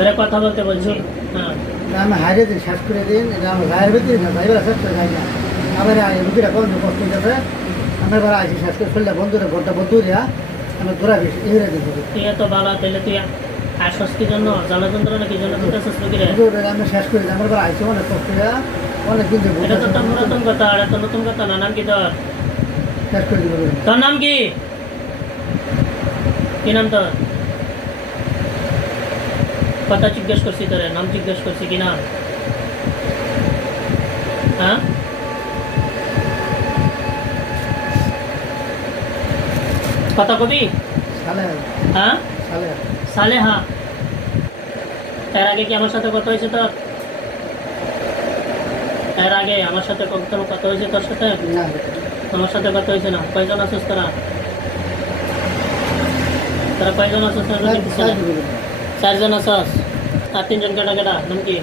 তোরা কথা বলতে বলছি। হ্যাঁ। আমি হাইরে দিন শেষ করে দিন এটা আমার গায়ের ভিতরে না যাইবার শেষ করে যাই না আমার রুগীরা কোন কষ্ট যাবে আমি এবার আসি শেষ করে ফেললে বন্ধুরা ঘরটা বন্ধু দিয়া আমি ঘোরা বেশি ইহরে দিন তুই এত ভালো তাহলে তুই কি জন্য? জ্বালা যন্ত্রণা কি জন্য আসস রুগীরে? আমি শেষ করে দিই আমার এবার আইসি অনেক কষ্ট দিয়া অনেক ধরে এটা তো তোর পুরাতন কথা আর এত নতুন কথা না নাম কি তোর? শেষ করে দিব। তোর নাম কি? কি নাম তোর? কথা জিজ্ঞেস করছি তোরে নাম জিজ্ঞেস করছি কি নাম হ্যাঁ? কথা কবি? হ্যাঁ? সালে হ্যাঁ। এর আগে কি আমার সাথে কথা হয়েছে তোর? এর আগে আমার সাথে কখনো কথা হয়েছে তোর সাথে? না। আমার সাথে কথা হয়েছে না। কয়জন আছিস তোরা? তোরা কয়জন আছিস? চারজন আছস। আর তিনজন কেটা কেটা নাম কি?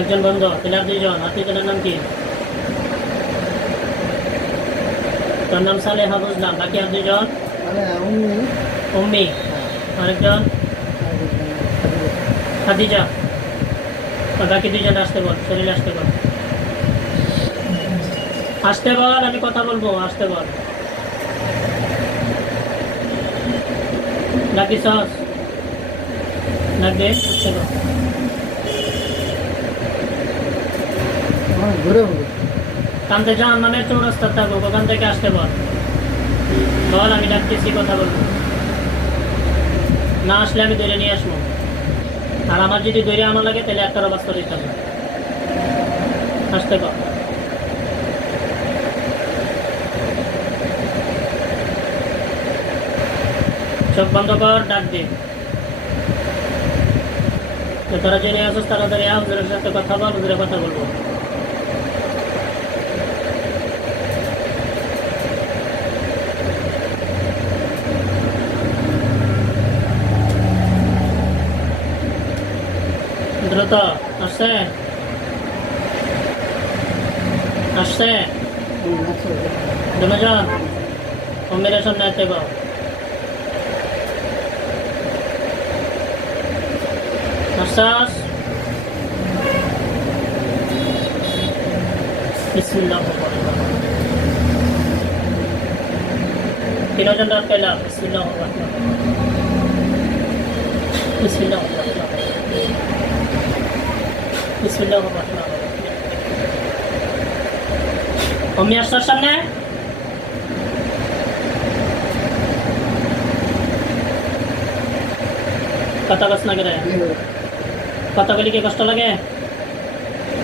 একজন বন্ধ তাহলে আর দুইজন। আর দুইজনের নাম কি? তোর নাম সালে হা বুঝলাম। বাকি আর দুইজন? মানে উম্মি। আরেকজন? খাদিজা। আর বাকি দুইজন আসতে বল শরীরে আসতে বল। আসতে বল আমি কথা বলব আসতে বল। ডাকি সস? বল আমার ঘুরে কান্তে যান মানে চৌরাস্তা থাকব ওখান থেকে আসতে বল। বল আমি ডাকতেছি কথা বলব। না আসলে আমি দৌড়ে নিয়ে আসব। আর আমার যদি দৌড়ে আমার লাগে তাহলে একটা অবস্থা দিতে হবে আসতে কর চোখ বন্ধ কর ডাক দে। তো তোরা জেনে আসিস তাড়াতাড়ি আহ হুজুরের সাথে কথা বল হুজুরে কথা বলব দ্রুত আসছে আসছে দুজন কম্বিনেশন সামনে আসতে পাও বিসমিল্লাহ তিনজন রাত পেলাম বিসমিল্লাহ বিসমিল্লাহ বিসমিল্লাহ অম্মি আসার সামনে কথা কস না করে কথা বলি কি কষ্ট লাগে?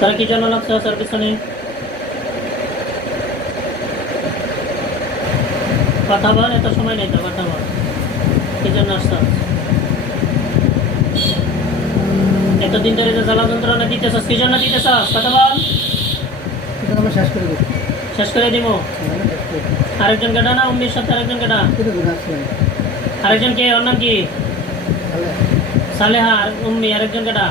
তারা কি জন্য লাগছে ওর পিছনে কথা বল এত সময় নেই তো কথা বল। কি জন্য আসছ? এতদিন ধরে যে জ্বালা যন্ত্রণা দিতেছ কি জন্য দিতেছস? কথা বল। শেষ করে দিই শেষ করে দিব আরেকজন কেটা না উম্মির সাথে আরেকজন কেটা আরেকজন কে ওর নাম কি? সালেহা উম্মি আরেকজন কেটা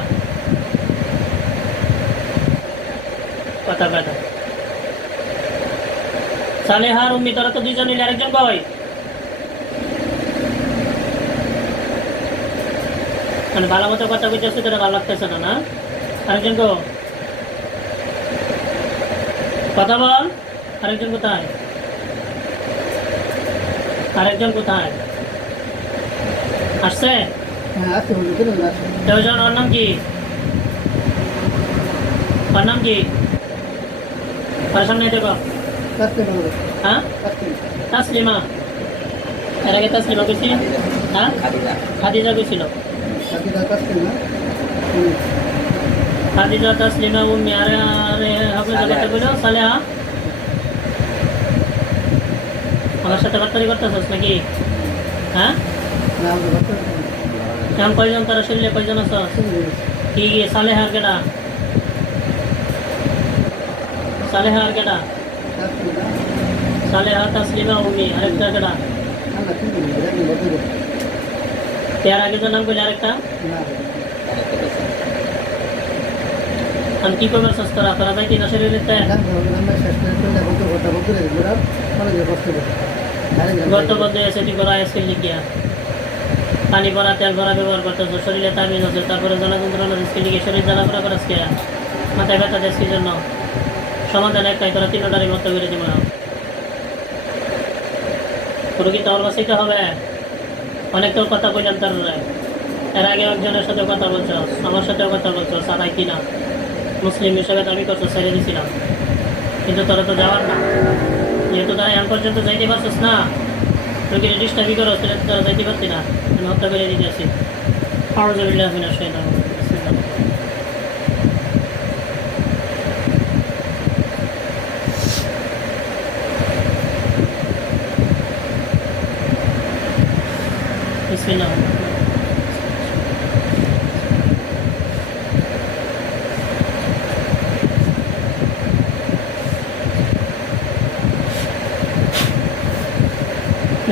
কথা কথা সালেহা আর উম্মি, তোরা তো দুইজন মিলে আরেকজন কই মানে ভালো মতো কথা কইতেছে, তোরা ভালো লাগতেছে না না? আরেকজন কো? কথা বল, আরেকজন কোথায়? আরেকজন কোথায়? আসছে? হ্যাঁ ওর নাম কি ওর নাম কি ওর সামনে দেখো বলব হ্যাঁ তাসলিমা এর আগে তাসলিমা কইছি হ্যাঁ খাদিজা কইছিল না হুম। খাদিজা তাসলিমা উম্মি আর আর হবে জগতে কইলো সালেহা আমার সাথে বার্তারি করতেছস নাকি হ্যাঁ না এখন কয়জন তারা শরীরে কয়জন আছস কি কি? সালেহার কেডা? সালেহার কেডা? কাজতে না সালেহা তাসলিমা উম্মি আরেকটা বদলে এর আগে যে নাম কইলে আরেকটা? না আমি কি করব সস্তরা তোরা? যাই কিনা শরীরে গান গাওয়া আমরা শেষ করে ফেললে বলতে ঘরটা বদলে দিই ঘোরা অনেক কষ্ট করে আরে গর্ত বদ্ধ আছে তুই করা আসছিল গিয়া পানি ভরা তেল ভরা ব্যবহার করতেছো শরীরে তামিজ আছে তারপরে জনযন্ত্রণা দিচ্ছে লিখে শরীর জ্বালাপোড়া করে আজকে। মাথায় ব্যথা কি জন্য সমাধান একটাই, তোরা তিনটারই মতো করে দিব না পুরো কি তোর বাসাইতে হবে? অনেক তোর কথা কইলাম তার এর আগে একজনের সাথে কথা বলছো, আমার সাথেও কথা বলছো, সারাই কিনা। মুসলিম হিসাবে দাবি করছ, ছেড়ে দিছিলাম। কিন্তু তোরা তো যাওয়ার না। যেহেতু তারা এখন পর্যন্ত যাইতে পারছিস না তুই কি ডিস্টার্বই করো তাহলে তো তোরা যাইতে পারছি না। হত্যা করে দিতে আসি। আউযুবিল্লাহি মিনাশ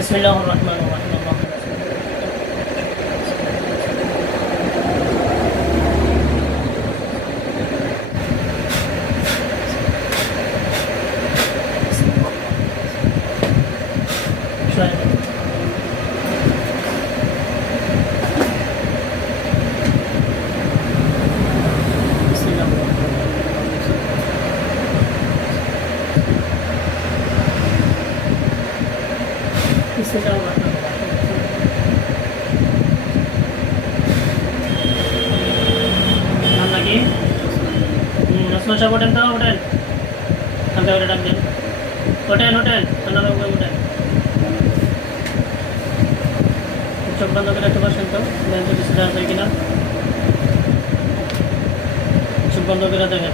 বিসমুল্লাহ রহমান পিসে যাও নাম নাকি রসমান সাহেব ওঠেন তো ওঠেন আমাকে ওটা ডাক দেন ওঠেন ওঠেন ঠান্ডাবাবু ওঠেন চোখ বন্ধ করে রাখতে পারছেন তো ব্যাংকে পিসে যাওয়া যায় কিনা চোখ বন্ধ করে দেখেন